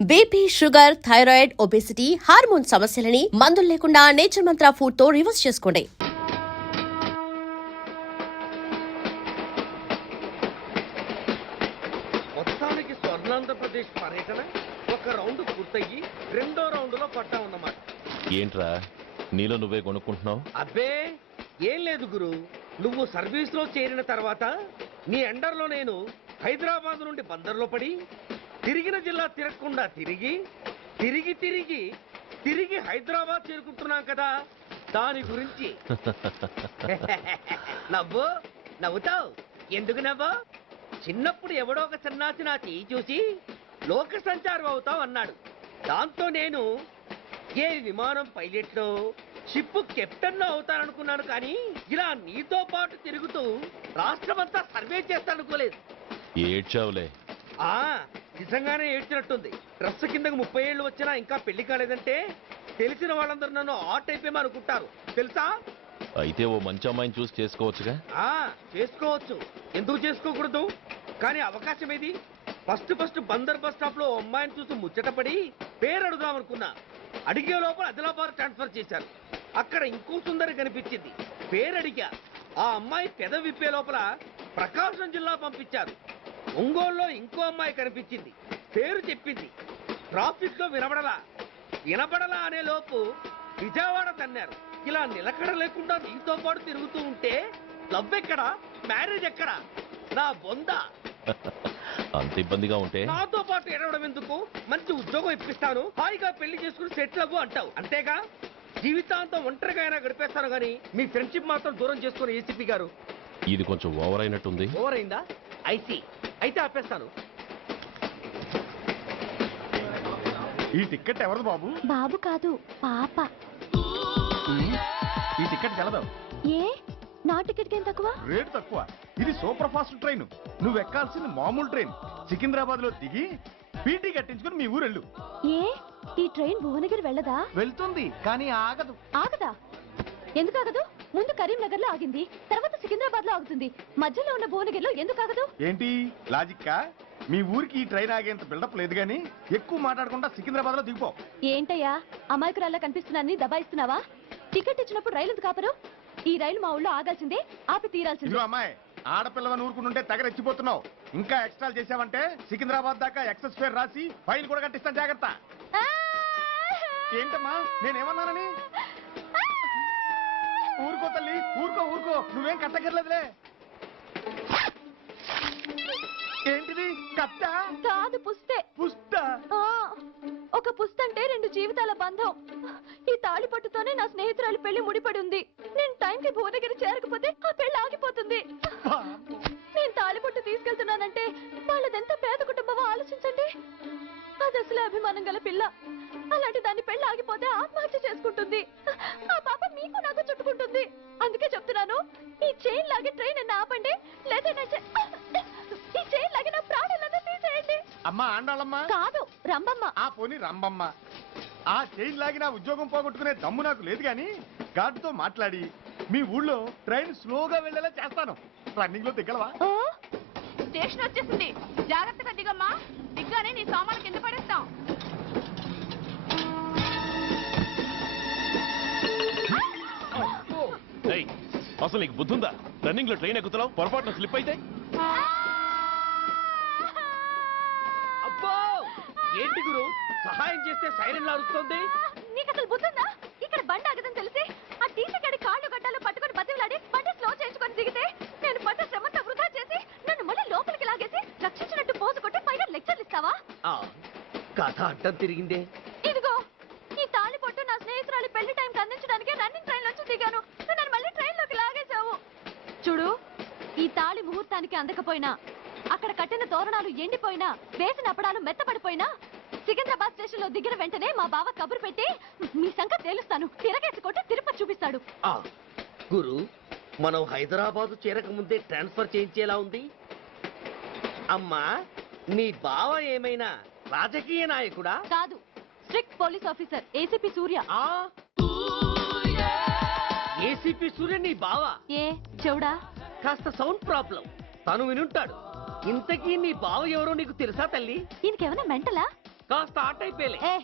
BP, sugar, thyroid, obesity, hormone సమస్యలని మందులు లేకుండా నేచర్ మంత్ర ఫుడ్ తో రివర్స్ చేసుకోండి. మొత్తానికి స్వర్ణాంధ్రప్రదేశ్ పర్యటన ఒక రౌండ్ పూర్తయ్యి రెండో రౌండ్ లో పట్టా ఉన్నమాట. ఏంట్రా నీలో నువ్వే కొనుక్కుంటున్నావు? అబ్బే ఏం లేదు గురు, నువ్వు సర్వీస్ లో చేరిన తర్వాత నీ అండర్లో నేను హైదరాబాద్ నుండి బందర్లో పడి తిరిగిన జిల్లా తిరగకుండా తిరిగి తిరిగి తిరిగి తిరిగి హైదరాబాద్ చేరుకుంటున్నాం కదా, దాని గురించి. నవ్వు నవ్వుతావు ఎందుకు నవ్వు? చిన్నప్పుడు ఎవడో ఒక సన్నాసి నా చేయి చూసి లోక సంచారం అవుతావు అన్నాడు. దాంతో నేను ఏ విమానం పైలట్లో షిప్ కెప్టెన్ అవుతాననుకున్నాను, కానీ ఇలా నీతో పాటు తిరుగుతూ రాష్ట్రమంతా సర్వే చేస్తాననుకోలేదు. ఏడ్చావులే. నిజంగానే ఏడ్చినట్టుంది. డ్రెస్ కిందకు 30 ఏళ్ళు వచ్చినా ఇంకా పెళ్లి కాలేదంటే తెలిసిన వాళ్ళందరూ నన్ను ఆర్ట్ అయిపోయి అనుకుంటారు తెలుసా. అయితే ఓ మంచి అమ్మాయిని చూసి చేసుకోవచ్చుగా. చేసుకోవచ్చు, ఎందుకు చేసుకోకూడదు? కానీ అవకాశం ఏది? ఫస్ట్ బందర్ బస్ స్టాప్ లో అమ్మాయిని చూసి ముచ్చటపడి పేరు అడుగుదాం అనుకున్నా. అడిగే లోపల ఆదిలాబాద్ ట్రాన్స్ఫర్ చేశారు. అక్కడ ఇంకో సుందరి కనిపించింది, పేరు అడిగా. ఆ అమ్మాయి పెద విప్పే లోపల ప్రకాశం జిల్లా పంపించారు. ఒంగోలులో ఇంకో అమ్మాయి కనిపించింది, పేరు చెప్పింది. ట్రాఫిక్ లో వినబడలా అనే లోపు విజయవాడ తన్నారు. ఇలా నిలకడ లేకుండా నీతో పాటు తిరుగుతూ ఉంటే లవ్ ఎక్కడా, మ్యారేజ్ ఎక్కడా? నా బొంద. అంత ఇబ్బందిగా ఉంటే నాతో పాటు ఎడవడం ఎందుకు? మంచి ఉద్యోగం ఇప్పిస్తాను, హాయిగా పెళ్లి చేసుకుని సెటిల్ అవ్వు అంటావు అంతేగా. జీవితాంతం ఒంటరిగా అయినా గడిపేస్తాను, కానీ మీ ఫ్రెండ్షిప్ మాత్రం దూరం చేసుకుని ఏసీపీ గారు. ఇది కొంచెం ఓవర్ అయినట్టుంది. ఓవర్ అయిందా? అయితే ఆపేస్తాను. ఈ టికెట్ ఎవరు బాబు? బాబు కాదు, పాప. ఈ టికెట్ తెలదు. ఏ నా టికెట్ ఏం తక్కువ? రేటు తక్కువ. ఇది సూపర్ ఫాస్ట్ ట్రైన్. నువ్వు ఎక్కాల్సింది మామూలు ట్రైన్. సికింద్రాబాద్ లో దిగి పీటీ కట్టించుకుని మీ ఊరెళ్ళు. ఏ ఈ ట్రైన్ భువనగిరి వెళ్ళదా? వెళ్తుంది కానీ ఆగదు. ఆగదా? ఎందుకు ఆగదు? ముందు కరీంనగర్ లో ఆగింది, తర్వాత సికింద్రాబాద్ లో ఆగుతుంది. మధ్యలో ఉన్న భువనగిరిలో ఎందుకు ఆగదు? ఏంటి లాజిక్కా? మీ ఊరికి ఈ ట్రైన్ ఆగేంత బిల్డప్ లేదు గానీ ఎక్కువ మాట్లాడకుండా సికింద్రాబాద్ లో దిగిపో. ఏంటయ్యా అమాయకురాల్లా కనిపిస్తున్నాన్ని దబాయిస్తున్నావా? టికెట్ ఇచ్చినప్పుడు రైలు ఎందుకు ఆపరు? ఈ రైలు మా ఊళ్ళో ఆగాల్సిందే, ఆపి తీరాల్సిందే. అమ్మాయి, ఆడపిల్లవని ఊరుకుంటుంటే తగరెచ్చిపోతున్నావు. ఇంకా ఎక్స్ట్రా చేసావంటే సికింద్రాబాద్ దాకా ఎక్సెస్ ఫేర్ రాసి ఫైల్ కూడా కట్టిస్తాను, జాగ్రత్త. ఏంటమ్మా నేనేమన్నానని? ఊరుకో తల్లి, ఊరుకో, నువ్వేం కట్టగర్లేదులే. ఏంటిది? కట్ట కాదు, పుస్తే. పుస్తా? ఒక పుస్తంటే 2 జీవితాల బంధం. ఈ తాళి పట్టుతోనే నా స్నేహితురాలి పెళ్లి ముడిపడి ఉంది. నేను టైంకి భువనగిరి చేరకపోతే ఆ పెళ్లి ఆగిపోతుంది. నేను తాళి పట్టు తీసుకెళ్తున్నానంటే వాళ్ళదెంత పేద కుటుంబమో ఆలోచించండి. అది అసలు అభిమానం గల పిల్ల. అలాంటి దాన్ని పెళ్లి ఆగిపోతే ఆత్మహత్య చేసుకుంటుంది. ఆ పాప మీకు నాకు చుట్టుకుంటుంది. అందుకే చెప్తున్నాను, ఈ చైన్ లాగి ట్రైన్ అన్న ఆపండి, లేదా ఈ చైన్ లాగి నా ప్రాణాలను తీసేయండి. అమ్మా ఆండాళ్ళమ్మా కాదు, రంబమ్మ. ఆ పోని రంబమ్మ. ఆ చైన్ లాగి నా ఉద్యోగం పోగొట్టుకునే దమ్ము నాకు లేదు గాని గార్డుతో మాట్లాడి మీ ఊళ్ళో ట్రైన్ స్లోగా వెళ్ళేలా చేస్తాను. రన్నింగ్ లో దిగలవా? స్టేషన్ వచ్చేసింది, జాగ్రత్తగా దిగమ్మా. దిగ్గానే నీ సామాను కింద పడేస్తాం. అసలు నీకు బుద్ధుందా? రన్నింగ్ లో ట్రైన్ ఎక్కుతున్నావు, పొరపాటున స్లిప్ అయితే? అబ్బో ఏంటి గురు, సహాయం చేస్తే సైరన్ అరుస్తుంది. నీకు అసలు బుద్ధుందా? ఇక్కడ బండి ఆగదని తెలిసి ఆ టీసీ గడి కాళ్ళు గడ్డాలు పట్టుకొని బతిలాడి బండి స్లో చేసుకొని దిగితే నేను పడ్డ శ్రమంతా వృధా చేసి నన్ను మళ్ళీ లోపలికి లాగేసి రక్షించినట్టు పోజు కొట్టి పైగా లెక్చర్లు ఇస్తావా? కథ అడ్డం తిరిగిందే. ఇదిగో ఈ తాళి పట్టు నా స్నేహితురాలి పెళ్లి టైంకి అందించడానికి రన్నింగ్ ట్రైన్ నుంచి దిగాను. నన్ను మళ్ళీ ట్రైన్ లోకి లాగేశావు. చూడు, ఈ తాళి ముహూర్తానికి అందకపోయినా, అక్కడ కట్టిన తోరణాలు ఎండిపోయినా, వేసిన అప్పడాలు మెత్తపడిపోయినా, సికింద్రాబాద్ స్టేషన్ లో దిగిన వెంటనే మా బావ కబురు పెట్టి మీ సంగతి తేలుస్తాను, తిరగేసి కొట్టి తిరుపతి చూపిస్తాడు. గురు, మనం హైదరాబాద్ చేరక ముందే ట్రాన్స్ఫర్ చేయించేలా ఉంది. అమ్మా, నీ బావ ఏమైనా రాజకీయ నాయకుడా? కాదు, స్ట్రిక్ట్ పోలీస్ ఆఫీసర్, ఏసీపీ సూర్య. ఏసీపీ సూర్య నీ బావ? ఏ చెవుడా? కాస్త సౌండ్ ప్రాబ్లం, తను వినుంటాడు. ఇంతకీ నీ బావ ఎవరో నీకు తెలుసా తల్లి? ఈయనకేమైనా మెంటలా? కాస్త ఆట అయిపోయలే. ఏ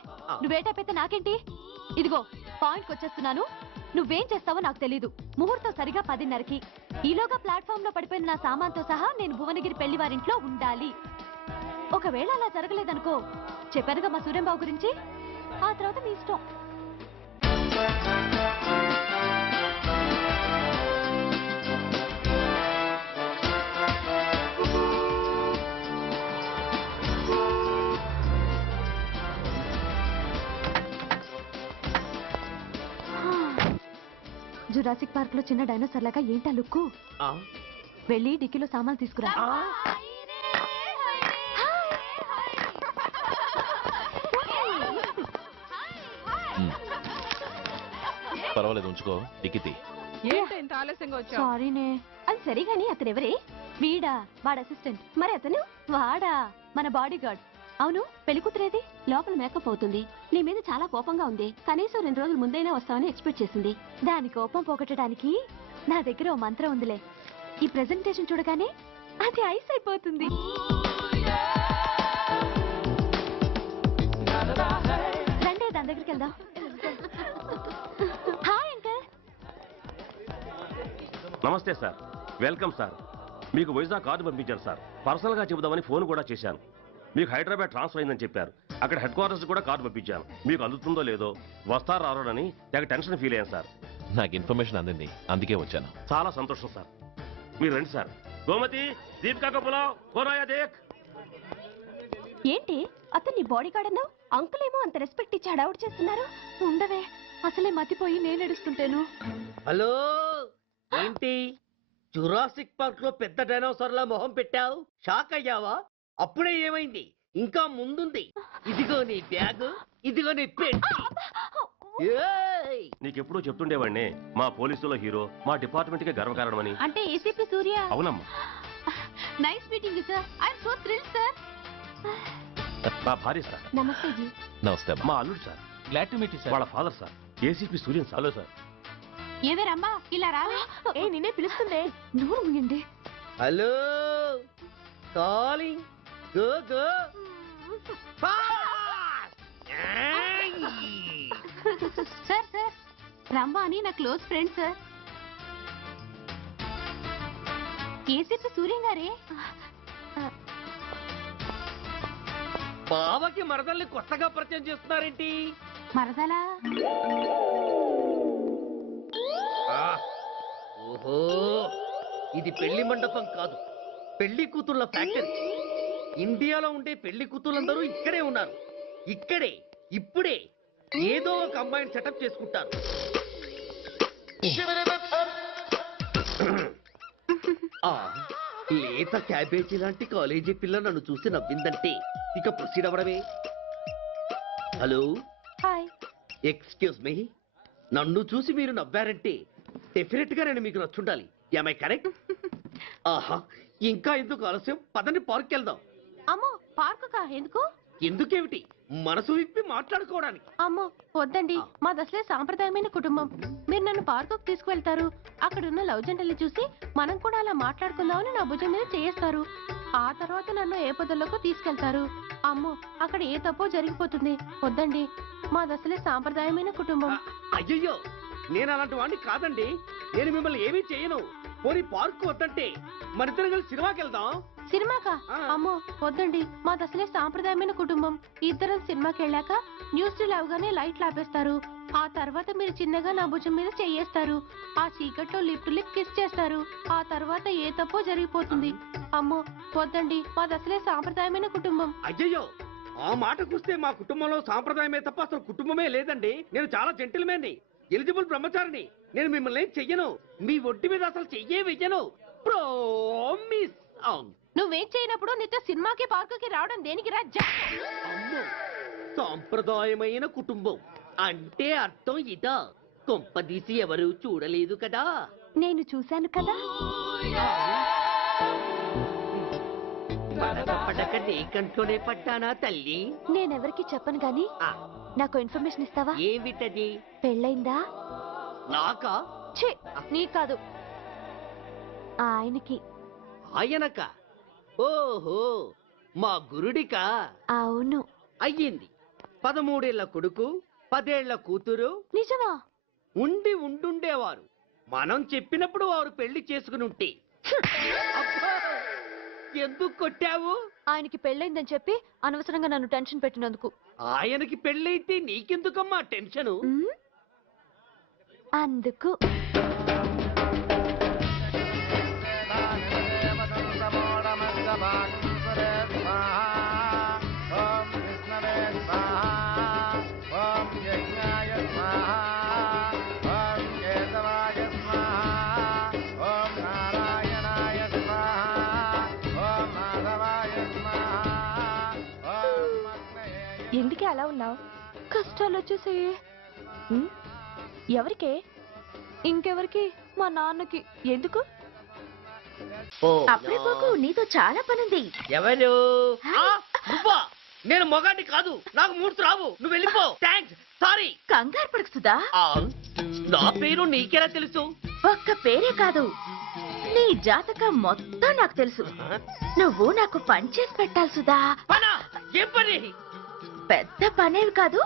నువ్వేటైతే నాకేంటి? ఇదిగో పాయింట్కి వచ్చేస్తున్నాను. నువ్వేం చేస్తావో నాకు తెలీదు. ముహూర్తం సరిగా 10:30కి. ఈలోగా ప్లాట్ఫామ్ లో పడిపోయిన నా సామాన్తో సహా నేను భువనగిరి పెళ్లి వారింట్లో ఉండాలి. ఒకవేళ అలా జరగలేదనుకో, చెప్పానుగా మా సూర్యంబాబు గురించి, ఆ తర్వాత మీ ఇష్టం. జురాసిక్ పార్క్ లో చిన్న డైనోసార్ లాగా ఏంటా లుక్కు? వెళ్ళి డిక్కీలో సామాన్లు తీసుకురా. పర్వాలేదు, ఉంచుకో. టికెట్ ఏంటి ఇంత ఆలస్యంగా వచ్చావు? సారీనే. అది సరిగాని అతను ఎవరే? వీడా, వాడు అసిస్టెంట్. మరి అతను? వాడా, మన బాడీ గార్డ్. అవును, పెళ్లి కూతురేది? లోపల మేకప్ అవుతుంది. నీ మీద చాలా కోపంగా ఉంది. కనీసం 2 రోజుల ముందైనా వస్తావని ఎక్స్పెక్ట్ చేసింది. దాని కోపం పోగొట్టడానికి నా దగ్గర ఓ మంత్రం ఉందిలే. ఈ ప్రెజెంటేషన్ చూడగానే అది ఐస్ అయిపోతుంది. రండి, దాని దగ్గరికి వెళ్దాం. Hi uncle. నమస్తే సార్, వెల్కమ్ సార్. మీకు వైజాగ్ కార్డు పంపించాను సార్. పర్సనల్ గా చెబుదామని ఫోన్ కూడా చేశాను. మీకు హైదరాబాద్ ట్రాన్స్ఫర్ అయిందని చెప్పారు. అక్కడ హెడ్ క్వార్టర్స్ కూడా కార్డు పంపించాను. మీకు అందుతుందో లేదో, వస్తారో రారోనని తెగ టెన్షన్ ఫీల్ అయ్యాను సార్. నాకు ఇన్ఫర్మేషన్ అందింది, అందుకే వచ్చాను. చాలా సంతోషం సార్. మీరు రండి సార్. గోమతి, దీపికా కపులావ్, కోనాయా దేక్. ఏంటి అతన్ని బాడీ గార్డ్ అన్నావు? అంకుల్ ఏమో అంత రెస్పెక్ట్ ఇచ్చి హడావుడు చేస్తున్నారు. ఉండవే, అసలే మతిపోయి నేను ఎడుస్తుంటాను. హలో, ఏంటి జురాసిక్ పార్క్ లో పెద్ద డైనోసార్ లా మొహం పెట్టావు? షాక్ అయ్యావా? అప్పుడే ఏమైంది? ఇంకా ముందుంది. ఇదిగో నీ బ్యాగ్, ఇదిగో నీ పెట్టి. నీకెప్పుడూ చెప్తుండేవాడిని, మా పోలీసులో హీరో, మా డిపార్ట్మెంట్ కి గర్వకారణమని. అంటే ఏసీపీ సూర్య. అవునమ్మా. Nice meeting you sir. I am so thrilled sir. నా భార్య సార్. నమస్తే జీ. నమస్తే అమ్మా. మా అల్లుడు సార్. గ్లాడ్ టు మీట్ యు సార్. వాళ్ళ father sir, ACP Suryan sir. Hello sir. ఏవేరమ్మా ఇలా రావే? ఏ నిన్నే పిలుస్తుందే. నోరు మూయండి. Hello, calling. Go go sir sir, రమ్మ అని నా close friend sir. ACP Suryam గారే. బావకి మరదల్ని కొత్తగా పరిచయం చేస్తున్నారేంటి? మరదలా? ఓహో, ఇది పెళ్లి మండపం కాదు, పెళ్లి కూతుళ్ళ ఫ్యాక్టరీ. ఇండియాలో ఉండే పెళ్లి కూతుళ్ళందరూ ఇక్కడే ఉన్నారు. ఇక్కడే ఇప్పుడే ఏదో ఒక అమ్మాయిని సెటప్ చేసుకుంటారు. లేత క్యాబేజీ లాంటి కాలేజీ పిల్ల నన్ను చూసి నవ్విందంటే ఇక ప్రొసీడ్ అవ్వడమే. Hello, hi. Excuse me. నన్ను చూసి మీరు నవ్వారంటే డెఫినెట్ గా నేను మీకు నచ్చుండాలి. Am I correct? ఆహా, ఇంకా ఎందుకు ఆలస్యం? పదండి, పార్క్ వెళ్దాం. అమ్మో, పార్కు కా? ఎందుకు? ఎందుకేమిటి, మనసు విప్పి మాట్లాడుకోవడానికి. అమ్మో వద్దండి, మాది అసలే సాంప్రదాయమైన కుటుంబం. మీరు నన్ను పార్కుకు తీసుకువెళ్తారు. అక్కడున్న లవ్ జంటలు చూసి మనం కూడా అలా మాట్లాడుకుందామని నా భుజం మీద చేస్తారు. ఆ తర్వాత నన్ను ఏ పొదల్లోకి తీసుకెళ్తారు. అమ్మో, అక్కడ ఏ తప్పో జరిగిపోతుంది. వద్దండి, మాది అసలే సాంప్రదాయమైన కుటుంబం. అయ్యయ్యో, నేను అలాంటి వాడిని కాదండి. నేను మిమ్మల్ని ఏమీ చేయను. పోనీ పార్క్ వద్దంటే మనిద్దరం కలిసి సినిమాకి వెళ్దాం. సినిమాకా? అమ్మో వద్దండి, మాది అసలే సాంప్రదాయమైన కుటుంబం. ఇద్దరం సినిమాకి వెళ్ళాక న్యూస్ అవగానే లైట్లు ఆపేస్తారు. ఆ తర్వాత మీరు చిన్నగా నా భుజం మీద చెయ్యేస్తారు. ఆ చీకట్లో లిప్ టు లిప్ కిస్ చేస్తారు. ఆ తర్వాత ఏ తప్పో జరిగిపోతుంది. అమ్మో వద్దండి, మాది అసలే సాంప్రదాయమైన కుటుంబం. అయ్యయ్యో, ఆ మాటకొస్తే మా కుటుంబంలో సాంప్రదాయమే తప్ప అసలు కుటుంబమే లేదండి. నేను చాలా జెంటిల్మెన్ని, ఎలిజిబుల్ బ్రహ్మచారిని. నేను మిమ్మల్ని ఏం చెయ్యను. మీ ఒంటి మీద అసలు చెయ్యే వెయ్యను. ప్రామిస్. నువ్వేం చేయనప్పుడు నీతో సినిమాకి పార్కుకి రావడం దేనికి రా? అమ్మో, సాంప్రదాయమైన కుటుంబం అంటే అర్థం ఇదా? కొంపదీసి ఎవరు చూడలేదు కదా? నేను చూశాను కదా. పడక నీ కంట్లోనే పడ్డానా తల్లి? నేనెవరికి చెప్పను గాని ఆ, నాకు ఇన్ఫర్మేషన్ ఇస్తావా? ఏమిటది? పెళ్ళైందా? నాకా? ఛీ, నీ కాదు, ఆయనకి. ఆయనక? ఓహో, మా గురుడికా? అవును. అయ్యింది. 13 ఏళ్ల కొడుకు, 10 ఏళ్ల కూతురు నిజమా? ఉండుండేవారు. మనం చెప్పినప్పుడు వారు పెళ్లి చేసుకుని ఉంటే. అబ్బా! ఎందుకు కొట్టావు? ఆయనకి పెళ్ళైందని చెప్పి అనవసరంగా నన్ను టెన్షన్ పెట్టినందుకు. ఆయనకి పెళ్ళైతే నీకెందుకమ్మా టెన్షను? అందుకు. ఎందుకే అలా ఉన్నావు? కష్టాలు వచ్చేసాయి. ఎవరికే? ఇంకెవరికి? మా నాన్నకి. ఎందుకు? ఓ, అప్పుడే పోకు, నీతో చాలా పనుంది. ఎవరు? నువ్వా? నేను మొగాడిని కాదు, నాకు మూడ్స్ రావు. నువ్వు వెళ్ళిపో. Thanks, sorry. కంగారు పడకు సుధా. నా పేరు నీకెలా తెలుసు? ఒక్క పేరే కాదు, నీ జాతకం మొత్తం నాకు తెలుసు. నువ్వు నాకు పని చేసి పెట్టాలి సుధా. పనా? ఏం పని? పెద్ద పనేవి కాదు,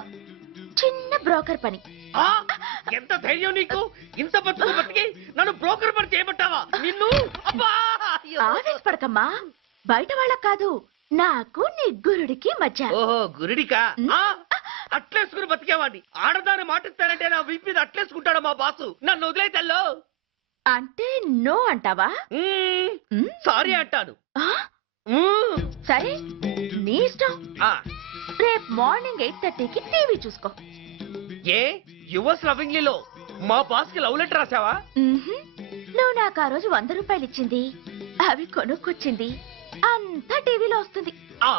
చిన్న బ్రోకర్ పని. ఎంత ధైర్యం నీకు? ఇంత బతికి నన్ను బ్రోకర్ పని చేయబట్టావా? నిన్ను అబ్బా! ఆవేశపడకమ్మా, బయట వాళ్ళకు కాదు, నాకు నీ గురుడికి మధ్య. ఓహో, గురుడికా? అట్లేసుకుని బతికేవాడిని. ఆడదాన్ని మాటిస్తానంటే నా వీపు మీద అట్లేసుకుంటాడు మా బాసు. నన్ను వదిలే తల్లో. అంటే నో అంటావా? సారీ అంటాను. సరే, నీ ఇష్టం. ఆ, రేపు మార్నింగ్ 8:30కి టీవీ చూసుకో. ఏ యువర్స్ లవింగ్లీలో మా బాస్ కి లవ్ లెటర్ రాసావా? నువ్వు నాకు ఆ రోజు 100 రూపాయలు ఇచ్చింది, అవి కొనుక్కొచ్చింది అంతా టీవీలో వస్తుంది. ఆ,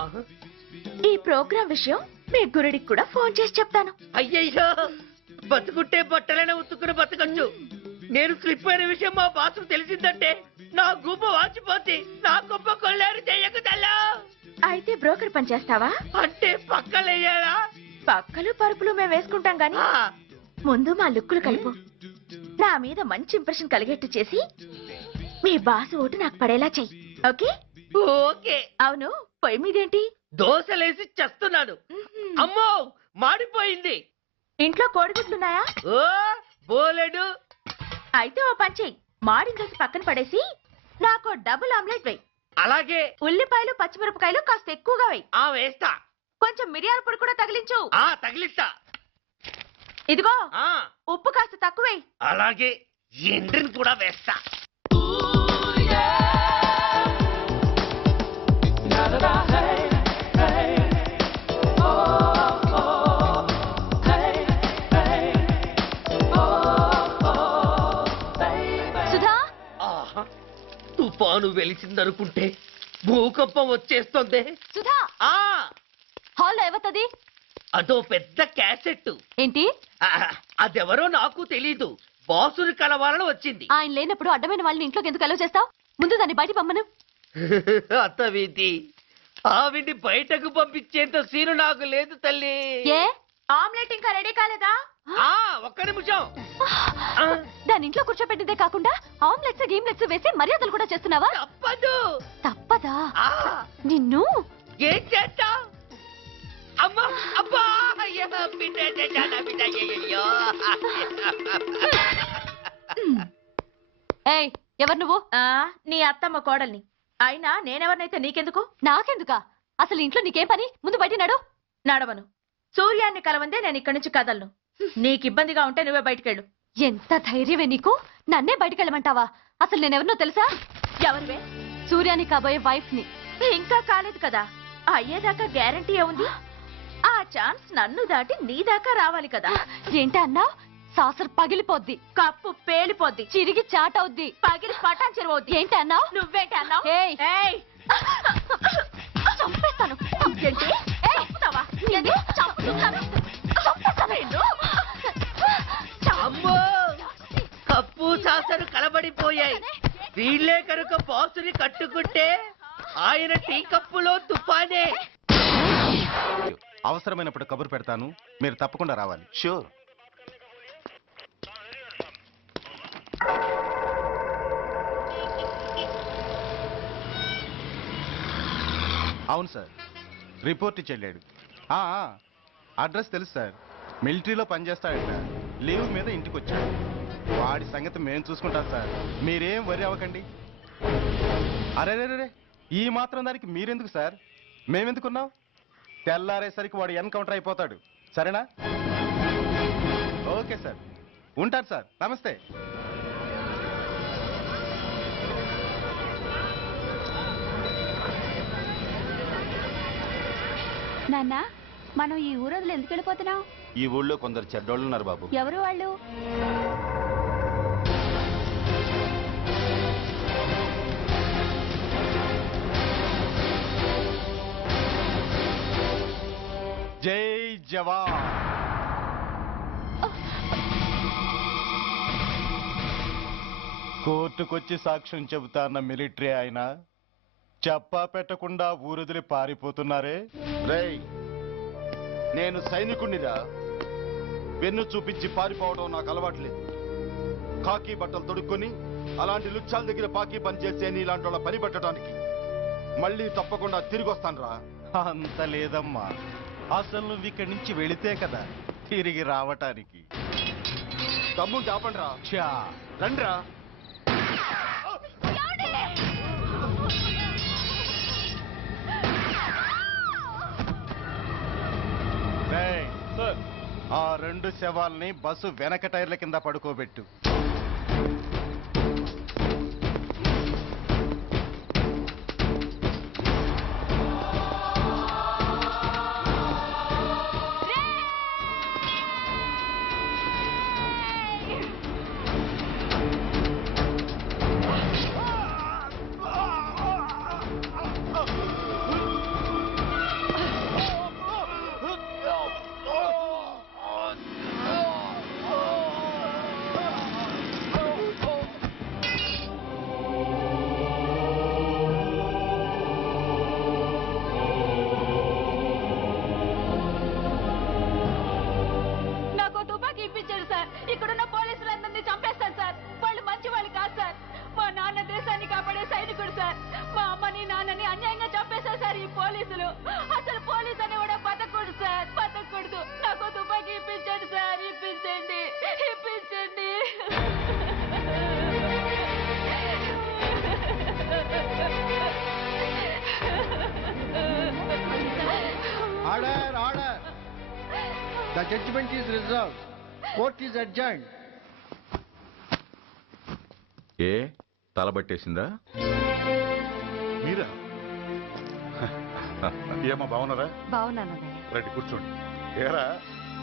ఈ ప్రోగ్రాం విషయం మీ గురుడికి కూడా ఫోన్ చేసి చెప్తాను. అయ్యయ్యో, బతుకుంటే బట్టలైనా ఉత్తుకుని బతకచ్చు. నేను స్లిప్ అయిన విషయం మా బాసు తెలిసిందంటే నా గుబ్బ వాచిపోతే నా గొప్ప కొల్లారు చెయ్యకు తల్లా. అయితే బ్రోకర్ పని చేస్తావా? అంటే పక్కలేయాలా? పక్కలు పరుపులు మేము వేసుకుంటాం గాని ముందు మా లుక్కులు కలుపు. నా మీద మంచి ఇంప్రెషన్ కలిగేట్టు చేసి మీ బాసు ఓటు నాకు పడేలా చెయ్యి. ఓకే? ఓకే. అవును, పొయ్యి మీదేంటి? దోశలేసి చస్తున్నాను. అమ్మో, మాడిపోయింది. ఇంట్లో కోడిగుడ్లున్నాయా? ఓ బోలెడు. అయితే ఓ పని చెయ్యి, మాడిన దోశ పక్కన పడేసి నాకు డబుల్ ఆమ్లెట్ వెయ్యి. అలాగే. ఉల్లిపాయలు పచ్చిమిరపకాయలు కాస్త ఎక్కువగా వెయ్యి. వేస్తా. కొంచెం మిరియాల పొడి కూడా తగిలించు. తగిలిస్తా. ఇదిగో, ఆ ఉప్పు కాస్త తక్కువ వెయ్యి. అలాగే. ఎండ్రిని కూడా వేస్తా. సుధా, ఆహా, తుఫాను వెలిసిందనుకుంటే భూకంపం వచ్చేస్తుంది. సుధా, ఆ హాల్లో ఎవతది? అదో పెద్ద క్యాసెట్. ఏంటి? అదెవరో నాకు తెలీదు. బాసుని కలవాలని వచ్చింది. ఆయన లేనప్పుడు అడ్డమైన వాళ్ళని ఇంట్లోకి ఎందుకు అలౌ చేస్తావు? ముందు దాన్ని బయట పంపను. అత్తవీతి, ఆవిడ్ని బయటకు పంపించేంత సీను నాకు లేదు తల్లి. ఏ ఆమ్లెట్ ఇంకా రెడీ కాలేదా? ఒక్క నిమిషం. దాని ఇంట్లో కూర్చోపెట్టిందే కాకుండా ఆమ్లెట్స్ గీమ్లెట్స్ వేసి మర్యాదలు కూడా చేస్తున్నావా? తప్పదు. తప్పదా? ఆ, నిన్ను ఏం చేస్తా? అమ్మా, అబ్బా, అయ్యో, బిడ్డ చేశానా, బిడ్డ, అయ్యయ్యో. ఏయ్, ఎవరు నువ్వు? నీ అత్తమ్మ కోడల్ని. అయినా నేనెవరినైతే నీకెందుకు? నాకెందుకా? అసలు ఇంట్లో నీకేం పని? ముందు బయట నడు. నడవను. సూర్యాన్ని కలవందే నేను ఇక్కడి నుంచి కదలను. నీకు ఇబ్బందిగా ఉంటే నువ్వే బయటికెళ్ళు. ఎంత ధైర్యమే నీకు? నన్నే బయటకెళ్ళమంటావా? అసలు నేనెవరినో తెలుసా? ఎవరివే? సూర్యాని కాబోయే వైఫ్ ని. ఇంకా కాలేదు కదా, అయ్యేదాకా గ్యారంటీ ఏముంది? ఆ ఛాన్స్ నన్ను దాటి నీ దాకా రావాలి కదా. ఏంటి అన్నా? సాసర్ పగిలిపోద్ది, కప్పు పేలిపోద్ది, చిరిగి చాటవుద్ది, పగిలి పటాన్ చెరువవుద్ది. ఏంటి అన్నావు? నువ్వేంటి అన్నావు? ఏయ్! ఏయ్! చంపేస్తాను. ఏంటి? చంపుతావా? ఏంది? చంపుతాను. చంపేస్తాను నిన్ను. అమ్మో, కప్పు సాసరు కలబడిపోయాయి. వీళ్ళే కనుక బాసుని కట్టుకుంటే ఆయన టీ కప్పులో తుఫానే. అవసరమైనప్పుడు కబురు పెడతాను, మీరు తప్పకుండా రావాలి. షూర్. అవును సార్, రిపోర్ట్ ఇచ్చి వెళ్ళాడు. అడ్రస్ తెలుసు సార్. మిలిటరీలో పనిచేస్తాడట. లీవ్ మీద ఇంటికి వచ్చాడు. వాడి సంగతి మేము చూసుకుంటాం సార్, మీరేం వరి అవ్వకండి. అరే ఈ మాత్రం దానికి మీరెందుకు సార్, మేమెందుకున్నాం? తెల్లారేసరికి వాడు ఎన్కౌంటర్ అయిపోతాడు. సరేనా? ఓకే సార్, ఉంటారు సార్. నమస్తే. నాన్న, మనం ఈ ఊరొదిలి ఎందుకు వెళ్ళిపోతున్నాం? ఈ ఊళ్ళో కొందరు చెడ్డోళ్ళు ఉన్నారు బాబు. ఎవరు వాళ్ళు? జై జవాన్. కోర్టుకొచ్చి సాక్ష్యం చెబుతా అన్న మిలిటరీ ఆయన చెప్పా పెట్టకుండా ఊరొదిలి పారిపోతున్నారే. రేయ్, నేను సైనికుణ్ణిరా. వెన్ను చూపించి పారిపోవడం నాకు అలవాట్లేదు. కాకి బట్టలు తొడుక్కొని అలాంటి లుచ్చాల దగ్గర పాకి పని చేసే ఇలాంటి వాళ్ళ పని పెట్టడానికి మళ్ళీ తప్పకుండా తిరిగి వస్తాను రా. అంత లేదమ్మా, అసలు నువ్వు ఇక్కడి నుంచి వెళితే కదా తిరిగి రావటానికి. తమ్ముడు చాపండి రా. చా రండిరా. రేయ్, ఆ 2 శవాల్ని బస్సు వెనక టైర్ల కింద పడుకోబెట్టు. నాకు తుపాకీ ఇప్పించాడు సార్. ఇక్కడున్న పోలీసులందరినీ చంపేస్తాను సార్. వాళ్ళు మంచి వాళ్ళు కాదు సార్. మా నాన్న దేశాన్ని కాపాడే సైనికుడు సార్. మా అమ్మని నాన్నని అన్యాయంగా చంపేశారు సార్ ఈ పోలీసులు. అసలు పోలీసు అని కూడా బతకూడదు సార్, బతకూడదు. నాకు తుపాకీ ఇప్పించండి సార్, ఇప్పించండి, ఇప్పించండి. Order, order. The judgment is reserved. Court is adjourned. ఏ తలబట్టేసిందా? మీరా? ఏమా బాగున్నారా? బాగున్నానన్నయ్య. రండి కూర్చోండి. ఏరా,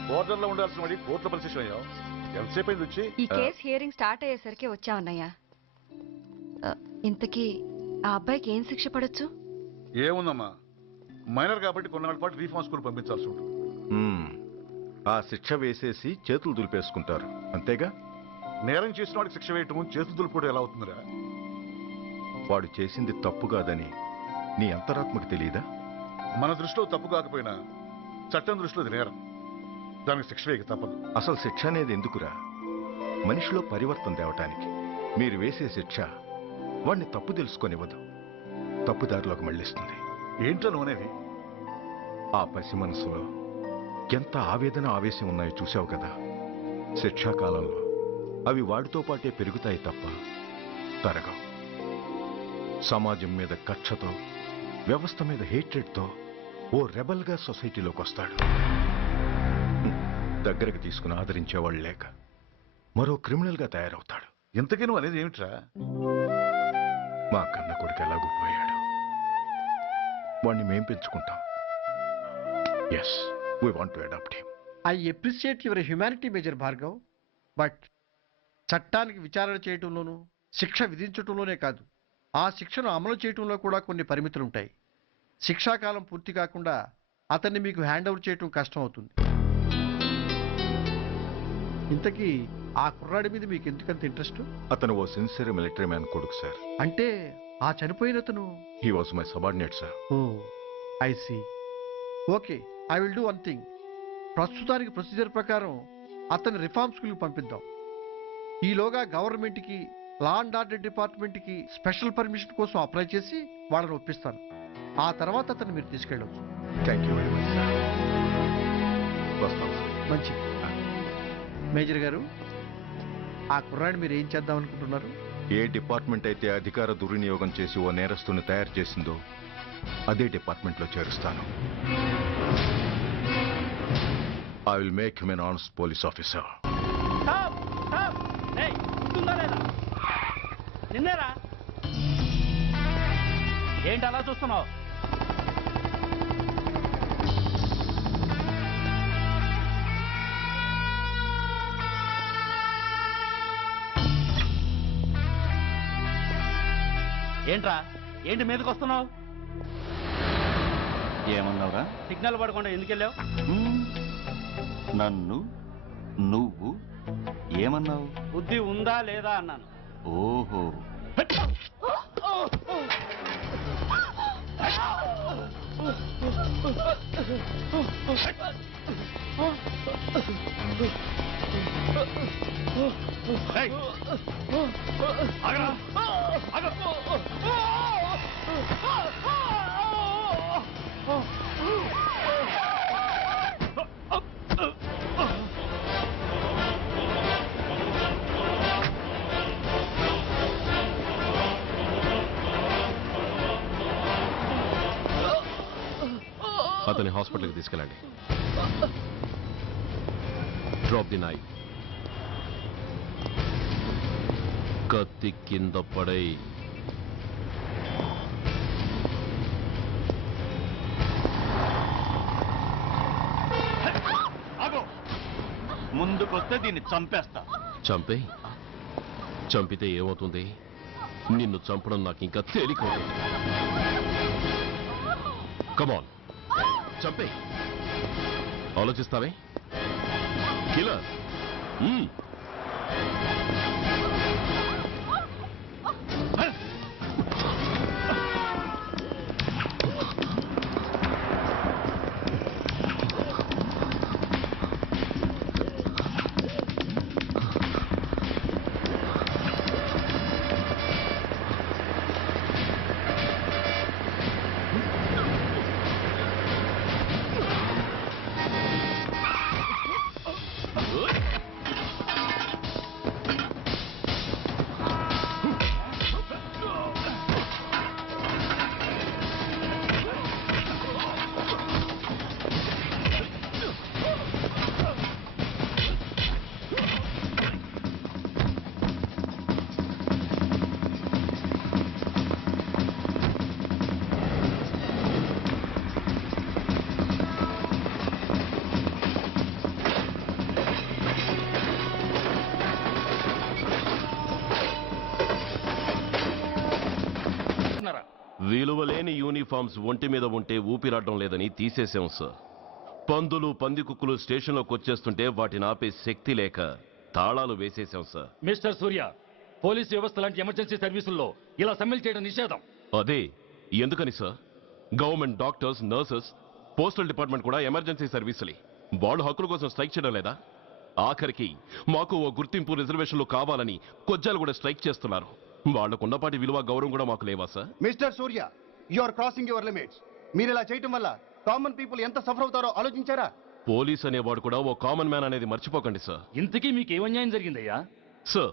బోర్డర్లో ఉండాల్సిన వాడి కోర్టులో పరిశీలన అయ్యావు. ఎంతసేపు అయింది వచ్చి? ఈ కేసు హియరింగ్ స్టార్ట్ అయ్యేసరికి వచ్చామన్నయ్య. ఇంతకీ ఆ అబ్బాయికి ఏం శిక్ష పడొచ్చు? ఏముందమ్మా, మైనర్ కాబట్టి కొన్నాళ్ళ పాటు రీఫార్మ్ స్కూల్ పంపించాల్సి ఉంటుంది. ఆ శిక్ష వేసేసి చేతులు దులిపేసుకుంటారు, అంతేగా? నేరం చేసిన వాడికి శిక్ష వేయటం చేతులు దులుపుకోవడం ఎలా అవుతుందిరా? వాడు చేసింది తప్పు కాదని నీ అంతరాత్మకు తెలియదా? మన దృష్టిలో తప్పు కాకపోయినా చట్టం దృష్టిలో అది నేరం. దానికి శిక్ష వేయక తప్పదు. అసలు శిక్ష అనేది ఎందుకురా? మనిషిలో పరివర్తన తేవటానికి. మీరు వేసే శిక్ష వాడిని తప్పు తెలుసుకొనివ్వదు, తప్పుదారిలోకి మళ్ళిస్తుంది. ఏంటో నువ్వనేది? ఆ పసి మనసులో ఎంత ఆవేదన ఆవేశం ఉన్నాయో చూసావు కదా. శిక్షాకాలంలో అవి వాడితో పాటే పెరుగుతాయి తప్ప తరగవు. సమాజం మీద కక్షతో, వ్యవస్థ మీద హేట్రెడ్తో ఓ రెబల్గా సొసైటీలోకి వస్తాడు. దగ్గరకు తీసుకుని ఆదరించేవాళ్ళు లేక మరో క్రిమినల్గా తయారవుతాడు. ఇంతకీ నువ్వు అనేది ఏమిట్రా? మా కన్న కొడుకు ఎలాగూ పోయాడు, వాణ్ణి మేం పెంచుకుంటాం. Yes, we want to adopt him. I appreciate your humanity, Major Bhargav. But చట్టానికి విచారణ చేయటంలోనూ శిక్ష విధించటంలోనే కాదు, ఆ శిక్షను అమలు చేయటంలో కూడా కొన్ని పరిమితులు ఉంటాయి. శిక్షాకాలం పూర్తి కాకుండా అతన్ని మీకు హ్యాండ్ ఓవర్ చేయటం కష్టం అవుతుంది. ఇంతకీ ఆ కుర్రాడి మీద మీకు ఎందుకంత ఇంట్రెస్ట్? అతను ఓ సిన్సియర్ మిలిటరీ మ్యాన్ కొడుకు సార్. అంటే ఆ చనిపోయిన అతను? He was my subordinate sir. Oh, I see. Okay, I will do one thing. ప్రస్తుతానికి ప్రొసీజర్ ప్రకారం అతన్ని రిఫార్మ్ స్కూల్కి పంపిద్దాం. ఈలోగా గవర్నమెంట్కి, లా అండ్ ఆర్డర్ డిపార్ట్మెంట్కి స్పెషల్ పర్మిషన్ కోసం అప్లై చేసి వాళ్ళని ఒప్పిస్తాను. ఆ తర్వాత అతన్ని మీరు తీసుకెళ్ళవచ్చు. Thank you very much sir. వస్తాం. మంచి మేజర్ గారు, ఆ కుర్రాడిని మీరు ఏం చేద్దాం అనుకుంటున్నారు? ఏ డిపార్ట్మెంట్ అయితే అధికార దుర్వినియోగం చేసి ఓ నేరస్తుని తయారు చేసిందో అదే డిపార్ట్మెంట్లో చేరుస్తాను. I will make him an honest police officer. నిన్నేరా ఏంటి అలా చూస్తున్నావు? ఏంట్రా ఏంటి మీదకి వస్తున్నావు? ఏమన్నావురా? సిగ్నల్ పడకుండా ఎందుకు వెళ్ళావు? నన్ను నువ్వు ఏమన్నావు? బుద్ధి ఉందా లేదా అన్నాను. ఓహో, అతని హాస్పిటల్కి తీసుకెళ్ళండి. Drop the knife. కత్తి కింద పడై. ముందుకొస్తే దీన్ని చంపేస్తా. చంపే. చంపితే ఏమవుతుంది? నిన్ను చంపడం నాకు ఇంకా తేలికవుతుంది. కమాన్, చంపే. ఆలోచిస్తావే కిల్లర్. విలువలేని యూనిఫామ్స్ ఒంటి మీద ఉంటే ఊపిరాడడం లేదని తీసేశాం సార్. పందులు పందికుక్కులు స్టేషన్లోకి వచ్చేస్తుంటే వాటిని ఆపే శక్తి లేక తాళాలు వేసేశాం సార్. మిస్టర్ సూర్య, పోలీస్ వ్యవస్థ లాంటి ఎమర్జెన్సీ సర్వీసుల్లో ఇలా సమ్మెలు చేయడం నిషేధం. అదే ఎందుకని sir? Government doctors, nurses, postal department కూడా ఎమర్జెన్సీ సర్వీసులే. వాళ్ళు హక్కుల కోసం స్ట్రైక్ చేయడం లేదా? ఆఖరికి మాకు ఓ గుర్తింపు రిజర్వేషన్లు కావాలని కొజ్జాలు కూడా స్ట్రైక్ చేస్తున్నారు. వాళ్లకున్నపాటి విలువ గౌరవం కూడా మాకు లేవా సార్? Mister Surya, you are crossing your limits. మీరు ఇలా చేయటం వల్ల కామన్ పీపుల్ ఎంత సఫర్ అవుతారో ఆలోచించారా? పోలీస్ అనేవాడు కూడా ఓ కామన్ మ్యాన్ అనేది మర్చిపోకండి సార్. ఇంతకీ మీకు ఏమన్యాయం జరిగిందయ్యా? సార్,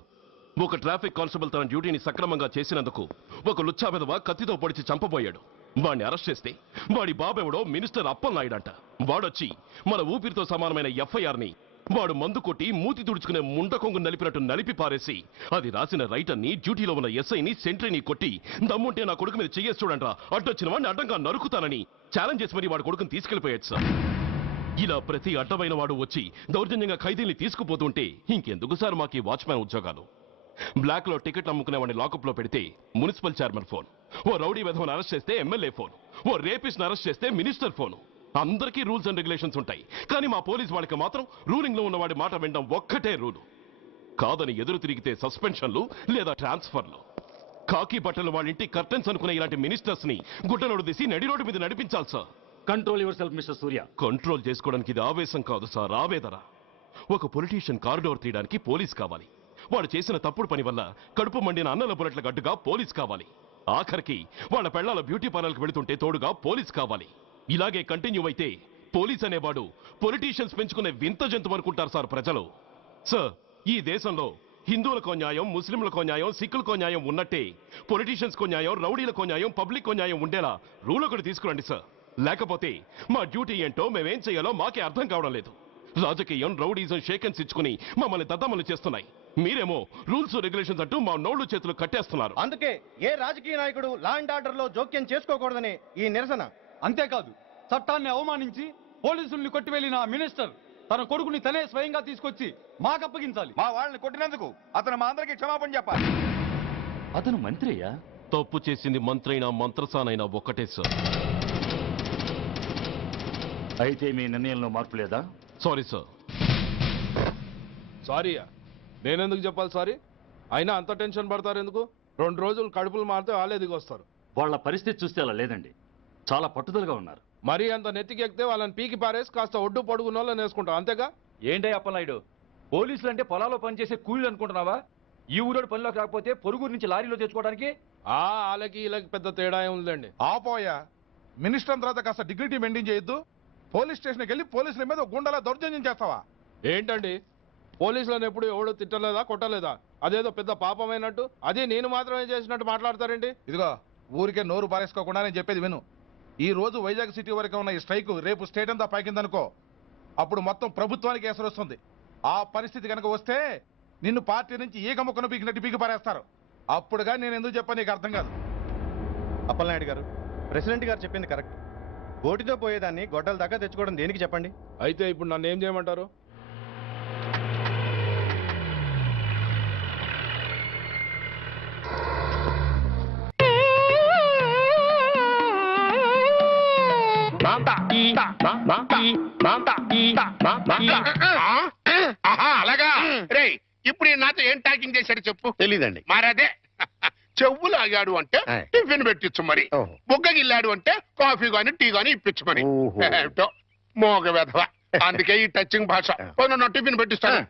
ఒక ట్రాఫిక్ కానిస్టేబుల్ తన డ్యూటీని సక్రమంగా చేసినందుకు ఒక లుచ్చా విధవ కత్తితో పొడిచి చంపబోయాడు. వాడిని అరెస్ట్ చేస్తే వాడి బాబెవడో మినిస్టర్ అప్పలనాయుడంట. వాడొచ్చి మన ఊపిరితో సమానమైన ఎఫ్ఐఆర్ని వాడు మందు కొట్టి మూతి తుడుచుకునే ముండకొంగు నలిపినట్టు నలిపి పారేసి అది రాసిన రైటర్ని, డ్యూటీలో ఉన్న ఎస్ఐని, సెంట్రీని కొట్టి దమ్ముంటే నా కొడుకు మీద చెయ్యేసి చూడంట్రా, అడ్డొచ్చిన వాడిని అడ్డంగా నరుకుతానని ఛాలెంజ్ చేసి మరి వాడి కొడుకుని తీసుకెళ్లిపోయాడు సార్. ఇలా ప్రతి అడ్డమైన వాడు వచ్చి దౌర్జన్యంగా ఖైదీల్ని తీసుకుపోతుంటే ఇంకెందుకు సార్ మాకు ఈ వాచ్మ్యాన్ ఉద్యోగాలు? బ్లాక్ లో టికెట్లు అమ్ముకునే వాడిని లాకప్ లో పెడితే మున్సిపల్ చైర్మన్ ఫోన్, ఓ రౌడీ విధవను అరెస్ట్ చేస్తే ఎమ్మెల్యే ఫోన్, ఓ రేపిస్ట్ అరెస్ట్ చేస్తే మినిస్టర్ ఫోన్. అందరికీ రూల్స్ అండ్ రెగ్యులేషన్స్ ఉంటాయి, కానీ మా పోలీస్ వాళ్ళకి మాత్రం రూలింగ్ లో ఉన్న వాడి మాట వినడం ఒక్కటే రూలు. కాదని ఎదురు తిరిగితే సస్పెన్షన్లు లేదా ట్రాన్స్ఫర్లు. కాకి బట్టలు వాళ్ళ ఇంటి కర్టెన్స్ అనుకునే ఇలాంటి మినిస్టర్స్ ని గుడ్డనోడు తీసి నడి రోడ్డు మీద నడిపించాలి sir. Control your self mister Surya. Control చేసుకోవడానికి ఇది ఆవేశం కాదు సార్, ఆవేదన. ఒక పొలిటీషియన్ కారిడోర్ తీయడానికి పోలీస్ కావాలి. వాడు చేసిన తప్పుడు పని వల్ల కడుపు మండిన అన్నల బుల్లెట్ల గడ్డుగా పోలీస్ కావాలి. ఆఖరికి వాళ్ళ పెళ్లాల బ్యూటీ పార్లర్కి వెళుతుంటే తోడుగా పోలీస్ కావాలి. ఇలాగే కంటిన్యూ అయితే పోలీస్ అనేవాడు పొలిటీషియన్స్ పెంచుకునే వింత జంతువు అనుకుంటారు సార్ ప్రజలు. సార్, ఈ దేశంలో హిందువులకో న్యాయం, ముస్లింలకో న్యాయం, సిక్కులకో న్యాయం ఉన్నట్టే పొలిటీషియన్స్కో న్యాయం, రౌడీలకో న్యాయం, పబ్లిక్కో న్యాయం ఉండేలా రూల్ ఒకటి తీసుకురండి సార్. లేకపోతే మా డ్యూటీ ఏంటో మేమేం చేయాలో మాకే అర్థం కావడం లేదు. రాజకీయం, రౌడీజం షేకెన్స్ ఇచ్చుకుని మమ్మల్ని దద్దమలు చేస్తున్నాయి. మీరేమో రూల్స్ రెగ్యులేషన్స్ అంటూ మా నోళ్లు చేతులు కట్టేస్తున్నారు. అందుకే ఏ రాజకీయ నాయకుడు లా అండ్ ఆర్డర్ లో జోక్యం చేసుకోకూడదని ఈ నిరసన. అంతేకాదు, చట్టాన్ని అవమానించి పోలీసుల్ని కొట్టివెళ్లిన మినిస్టర్ తన కొడుకుని తనే స్వయంగా తీసుకొచ్చి మాకు అప్పగించాలి. మా వాళ్ళని కొట్టినందుకు అతను మా అందరికి క్షమాపణ చెప్పాలి. అతను మంత్రి అయ్యా. తప్పు చేసింది మంత్రైనా మంత్రసానైనా ఒక్కటే సార్. అయితే మీ నిర్ణయంలో మార్పు లేదా? Sorry sir. సారీయా? నేనెందుకు చెప్పాలి సారీ? అయినా అంత టెన్షన్ పడతారు ఎందుకు? 2 రోజులు కడుపులు మారితే వాళ్ళే దిగొస్తారు. వాళ్ళ పరిస్థితి చూస్తే అలా లేదండి, చాలా పట్టుదలగా ఉన్నారు. మరీ అంత నెత్తికెక్కితే వాళ్ళని పీకి పారేసి కాస్త ఒడ్డు పొడుగున్న వాళ్ళని వేసుకుంటాం, అంతేగా? ఏంటే అప్పలనాయుడు, పోలీసులు అంటే పొలాల్లో పనిచేసే కూలీలు అనుకుంటున్నావా? ఈ ఊరోడు పనిలోకి రాకపోతే పొరుగురు నుంచి లారీలో తెచ్చుకోవడానికి వాళ్ళకి వీళ్ళకి పెద్ద తేడా ఉందండి. ఆపోయా, మినిస్టర్ తర్వాత కాస్త డిగ్నిటీ మెయింటైన్ చేయొద్దు. పోలీస్ స్టేషన్కి వెళ్ళి పోలీసుల మీద గుండాలా దౌర్జన్యం చేస్తావా? ఏంటండి, పోలీసులను ఎప్పుడు ఎవడో తిట్టలేదా, కొట్టలేదా? అదేదో పెద్ద పాపమైనట్టు, అది నేను మాత్రమే చేసినట్టు మాట్లాడతారేంటి? ఇదిగో, ఊరికే నోరు పారేసుకోకుండా నేను చెప్పేది విను. ఈ రోజు వైజాగ్ సిటీ వరకు ఉన్న ఈ స్ట్రైక్ రేపు స్టేట్ అంతా పైకిందనుకో, అప్పుడు మొత్తం ప్రభుత్వానికి ఎసరు వస్తుంది. ఆ పరిస్థితి కనుక వస్తే నిన్ను పార్టీ నుంచి ఈగ ముక్కను పీకినట్టు పీకి పారేస్తారు. అప్పుడుగా నేను ఎందుకు చెప్పా నీకు అర్థం కాదు. అప్పలనాయుడు గారు, ప్రెసిడెంట్ గారు చెప్పింది కరెక్ట్. ఓటితో పోయేదాన్ని గొడ్డల దాకా తెచ్చుకోవడం దేనికి చెప్పండి? అయితే ఇప్పుడు నన్ను ఏం చేయమంటారు? అలాగా రే, ఇప్పుడు నాతో ఏం టాకింగ్ చేశాడు చెప్పు. తెలీదండి. మరదే చెవులు ఆగాడు అంటే టిఫిన్ పెట్టించు, మరి బుగ్గగిల్లాడు అంటే కాఫీ గాని టీ గాని ఇప్పించమని. ఏమిటో మోగ వెధవ, అందుకే ఈ టచింగ్ భాష. నా టిఫిన్ పెట్టిస్తాను.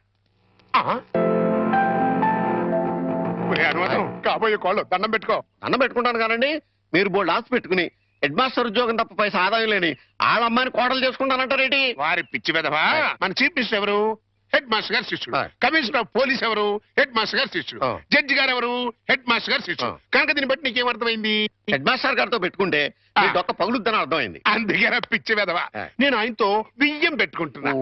కాబోయే కోళ్ళు దండం పెట్టుకో. దండం పెట్టుకుంటాను కానండి, మీరు బోల్డ్ ఆశ పెట్టుకుని హెడ్ మాస్టర్ ఉద్యోగం తప్ప పైసా ఆదాయం లేని వాళ్ళ అమ్మాయిని కోడలు చేసుకుంటానంటారేంటి? వారి పిచ్చి వెధవా. మన చీఫ్ మినిస్టర్ ఎవరు? హెడ్ మాస్టర్ గారు శిష్యుడు. కమిషనర్ ఆఫ్ పోలీస్ ఎవరు? హెడ్ మాస్టర్ గారు శిష్యుడు. జడ్జి గారు ఎవరు? హెడ్ మాస్టర్ గారు శిష్యుడు. కనుక దీన్ని బట్టి నీకేమర్థమైంది? హెడ్ మాస్టర్ గారితో పెట్టుకుంటే డొక్క పగులుద్దని అర్థమైంది. అందుకే పిచ్చి వెధవా, నేను ఆయనతో బియ్యం పెట్టుకుంటున్నా.